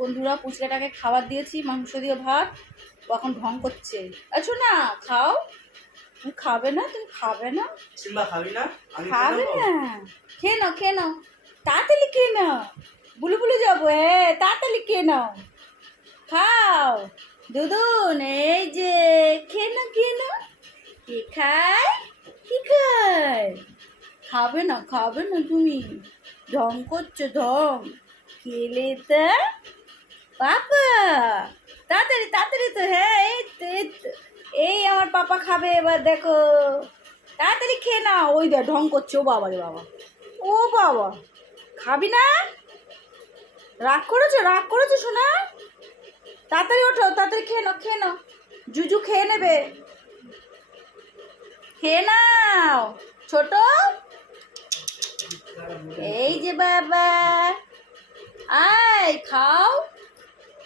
বন্ধুরা, পুচকাটাকে খাবার দিয়েছি মাংস দিয়ে ভাত, ও এখন ঢং করছে। আচ্ছা না খাও, তুমি খাবে না? তুমি খাবে না? সিম্বা খাবি না? আমি খাবে না? খেয়ে নাও, খেয়ে নাও, তাড়াতাড়ি খেয়ে নাও, বুলু বুলু যাবো। হ্যাঁ, তাড়াতাড়ি খেয়ে নাও, খাও দুদুন। এই যে খেয়ে নাও, খেয়ে নাও। কি খায়? কি খায়? খাবে না, খাবে না তুমি? ঢং করছো, ঢং। খেলে তা পাপা, তাড়াতাড়ি তাড়াতাড়ি তো। হ্যাঁ, এই তো, এই তো, এই আমার পাপা খাবে এবার, দেখো তাড়াতাড়ি খেয়ে নাও। ওই দেখ ঢং করছে। ও বাবা রে বাবা, ও বাবা, খাবি না? রাগ করেছো, রাগ করেছো শোনা? তাড়াতাড়ি ওঠো, তাড়াতাড়ি খেয়ে নাও, খেয়ে নাও। জুজু খেয়ে নেবে, খেয়ে নাও ছোট। এই যে বাবা, আয় খাও।